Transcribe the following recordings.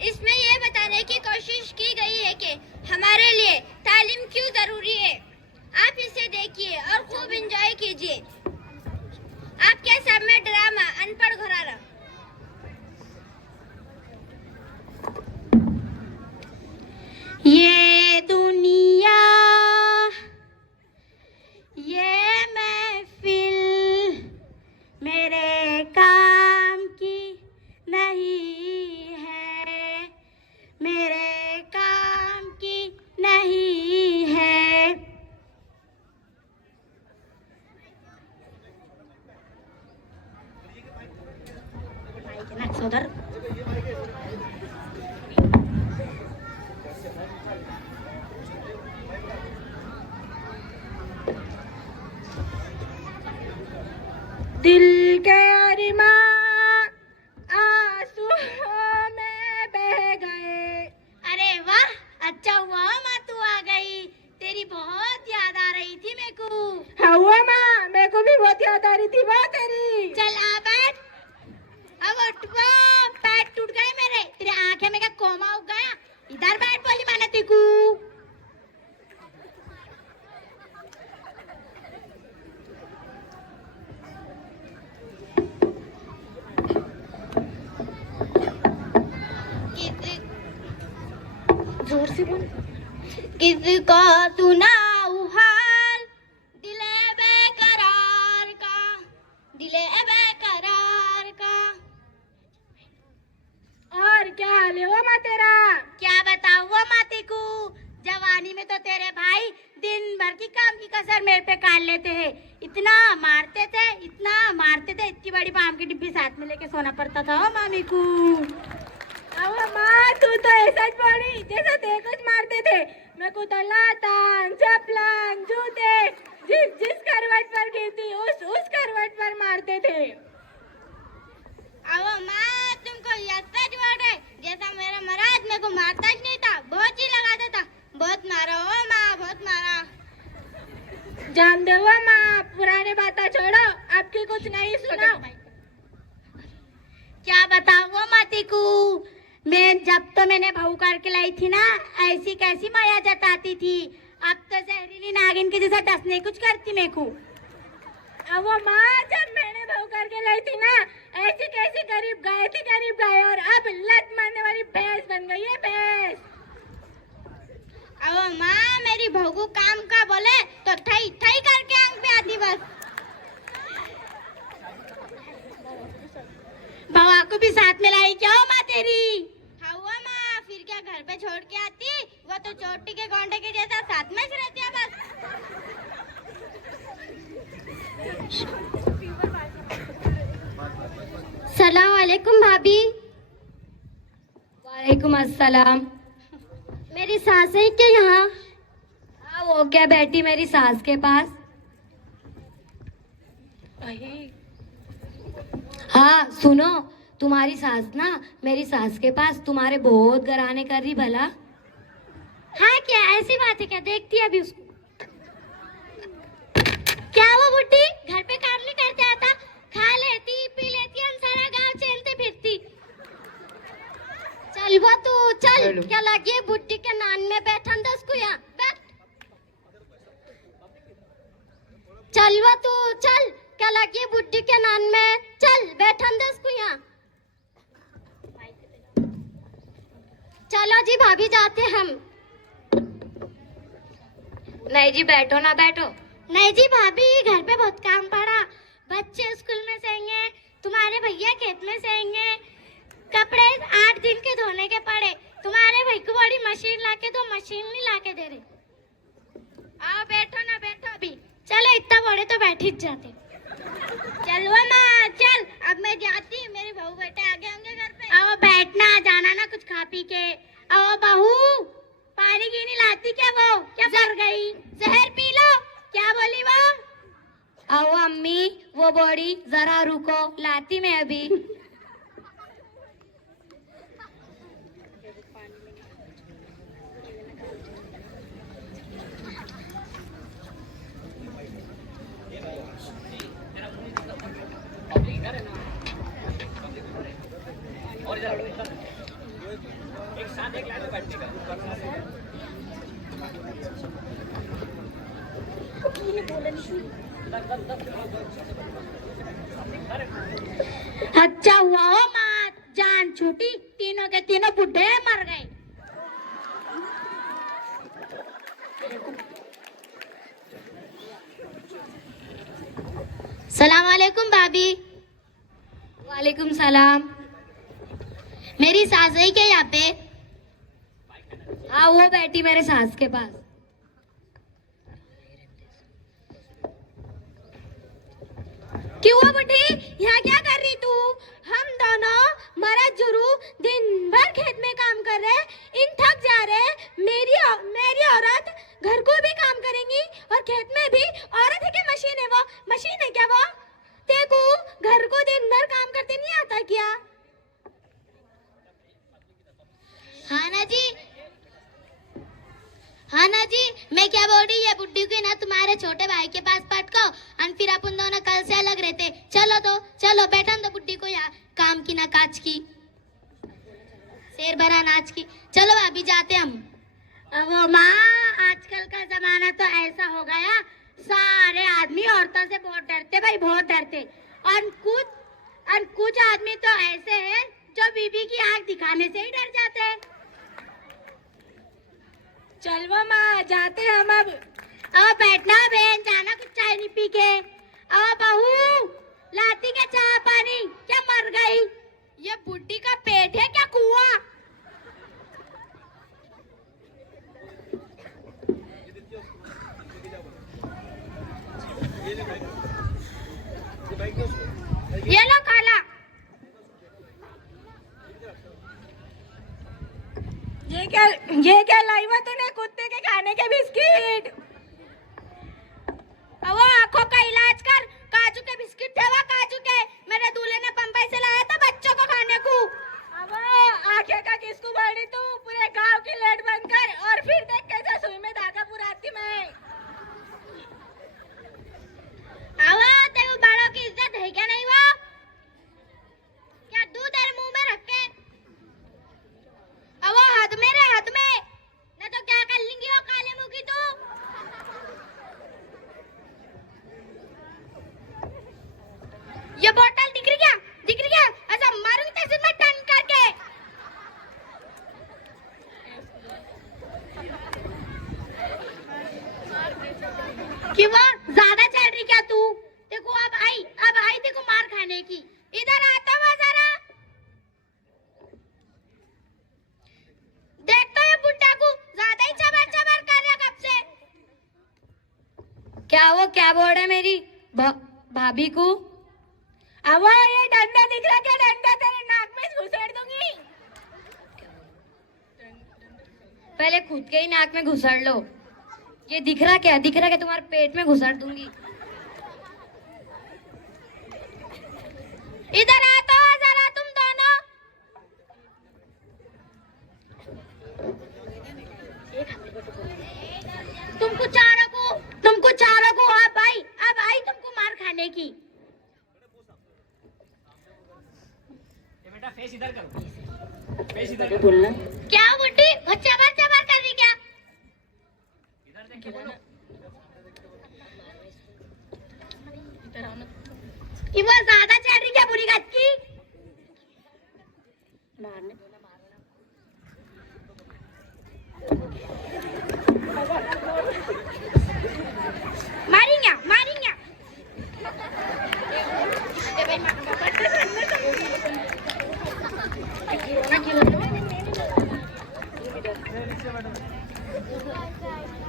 इसमें ये बताने की कोशिश की गई है कि हमारे लिए तालीम क्यों जरूरी है। आप इसे देखिए और खूब एंजॉय कीजिए। आपके सामने ड्रामा अनपढ़ घराना। ये दुनिया, ये महफिल मेरे काम की नहीं है, मेरे काम की नहीं है। उधर दिल के अरमां आंसुओं में बह गए। अरे वाह, अच्छा हुआ माँ तू आ गई, तेरी बहुत याद आ रही थी मेरे को। हाँ हुआ माँ, मेरे को भी बहुत याद आ रही थी माँ तेरी। चल आ बैठ। अब उठ वो, पैर टूट गए मेरे, तेरी आंखें में क्या कोमा उग गया। इधर बैठ बोली मैंने तेको। जोर से बोल। किसको सुनाऊं हाल दिले बेकरार का, दिले बेकरार का। और क्या हाल है वो माँ तेरा? क्या बताऊं वो माते को, जवानी में तो तेरे भाई दिन भर की काम की कसर मेरे पे काट लेते हैं। इतना मारते थे, इतना मारते थे, इतनी बड़ी पाम की डिब्बी साथ में लेके सोना पड़ता था ओ मामी को। अब माँ तू तो ऐसा ही बोली जैसे देखो मारते थे। मेरे को तो लातांग, चपलांग, जूते जिस करवट पर गिरती उस करवट पर मारते थे। अब माँ तुमको ये सच बात है, जैसा मेरा महाराज मेरे को मारता ही नहीं था, बहुत ही लगाता था। बहुत मारा ओ माँ, बहुत मारा। जान दे वो माँ, पुराने बातें छोड़ो, आपकी कुछ नहीं सुनाओ। क्या बताऊं वो माती को, मैं जब तो मैंने बहू करके लाई थी ना, ऐसी कैसी माया जताती थी। अब तो जहरीली नागिन के जैसा डसने कुछ करती मेरे को। अब वो माँ जब मैंने बहू करके लाई थी ना, ऐसी कैसी गरीब गाय और अब लत मारने वाली भैंस बन गई है भैंस। अब माँ मेरी बहू को काम का बोले तो ठई ठई करके आंख पे आती बस। बहू को भी साथ में लाई क्या हो माँ तेरी? हाँ हुआ माँ, फिर क्या घर पे छोड़ के आती, वो तो चोटी के गोंडे के जैसा साथ में रहती है बस। सलाम वालेकुम भाभी। वालेकुम अस्सलाम। मेरी सास है क्या यहाँ? हाँ, वो क्या बैठी मेरी सास के पास। हाँ सुनो, तुम्हारी सास ना मेरी सास के पास तुम्हारे बहुत घराने कर रही भला। हाँ क्या ऐसी बात है क्या? देखती है अभी उसको। क्या वो बुड्ढी घर पे काम नहीं करते आता, खा लेती पी लेती, हम सारा गांव चलते फिरती। चल वो तू चल, क्या लगी बुड्ढी के नान में बैठन दस को यहाँ बैठ। चल वो तू चल, क्या लगी बुड्ढी के नान में, चल बैठन दस को यहाँ। चलो जी भाभी जाते हम। नहीं जी बैठो ना बैठो। नहीं जी भाभी, घर पे बहुत काम पड़ा, बच्चे स्कूल में सेंगे, तुम्हारे भैया खेत में सेंगे, कपड़े 8 दिन के धोने के पड़े, तुम्हारे भाई को बड़ी मशीन लाके दो, मशीन नहीं लाके दे रहे। आओ बैठो ना बैठो अभी। चलो इतना बड़े तो बैठ ही जाते। चलो माँ चल, अब मैं जाती, मेरे बहू बेटे आगे होंगे घर पे। आओ बैठना, जाना ना कुछ खा पी के। आओ बहू, पानी की नहीं लाती क्या? वो क्या मर गई? जहर पी लो। क्या बोली वो? आओ अम्मी, वो बॉडी जरा रुको, लाती मैं अभी। अच्छा हुआ हो माँ, जान छूटी, तीनों के तीनों बुढ़े मर गए। सलाम वालेकुम भाभी। वालेकुम सलाम। मेरी सास है क्या यहाँ पे? हाँ, वो बैठी मेरे सास के पास। क्यों बुढ़ी, यहाँ क्या कर रही तू? हम दोनों मर्द जुरू दिन भर खेत में काम कर रहे, इन थक जा रहे। मेरी औरत घर को भी काम करेंगी और खेत में भी। औरत है क्या मशीन है? वो मशीन है क्या वो? देखो घर को दिन भर काम करते नहीं आता क्या? हाँ ना जी, हाँ ना जी, मैं क्या बोल रही है, बुड्ढी को ना तुम्हारे छोटे भाई के पास पटको और फिर अपन दोनों कल से अलग रहते। चलो तो चलो, बैठन दो बुड्ढी को यहाँ, काम की ना काज की, शेर भरा नाच की। चलो अभी जाते हम। वो माँ, आजकल का जमाना तो ऐसा हो गया, सारे आदमी औरतों से बहुत डरते भाई, बहुत डरते। और कुछ आदमी तो ऐसे हैं जो बीबी की आंख दिखाने से ही डर जाते हैं। चल वो माँ, जाते हम अब। बैठना बहन, जाना कुछ चाय नहीं पी के। बहू, लाती क्या चाय पानी? क्या मर गई? ये बुड्ढी का पेट है क्या कुआं? ये लो खाला। ये क्या लाई हुआ तूने? कुत्ते के खाने के बिस्किट। वो आंखों का इलाज कर, काजू के बिस्किट थे वो, काजू के। मेरे दूल्हे ने बम्बई से लाया था बच्चों को खाने को। अब आंखें का किसको बढ़ी तू? पूरे गांव की लेट बंद कर और फिर देख कैसे सुई में धागा पुराती मैं। तेरे बड़ों की इज्जत है क्या नहीं? वो क्या दूध तेरे मुंह में रख के? हद में रे, हद में, न तो क्या कर लेंगी वो काले मुंह की तू। ये बोतल दिख रही क्या? दिख रही क्या? ऐसा मारूंगी तेरे में टन करके। क्यों ज्यादा चल रही क्या तू? देखो अब आई देखो मार खाने की। इधर आता हुआ जरा, देखता है बुड्ढा को ज्यादा ही चबर चबर कर रहा कब से। क्या वो क्या बोल रहे मेरी भाभी को? अब ये डंडा दिख रहा क्या? डंडा तेरे नाक में घुसेड़ दूंगी। पहले खुद के ही नाक में घुसड़ लो। ये दिख रहा क्या? दिख रहा क्या? तुम्हारे पेट में घुसड़ दूंगी। इधर आता हो जरा तुम दोनों। तुमको चारों को अब आई तुमको मार खाने की। बेटा फेस इधर करो, फेस इधर करो। क्या बुड्ढी वो चबर चबर कर रही क्या? इधर देख के बोलो। कि वो ज्यादा चल रही क्या बुरी गत की? मारेंगे मारेंगे।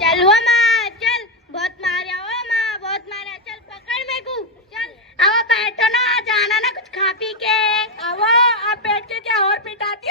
चल हो माँ, चल, बहुत मारा हो माँ, बहुत मारा। चल पकड़ मेरे को, चल। अब बैठो ना, जाना ना कुछ खा पी के। अब पेट के क्या और पिटाती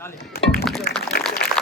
ताली।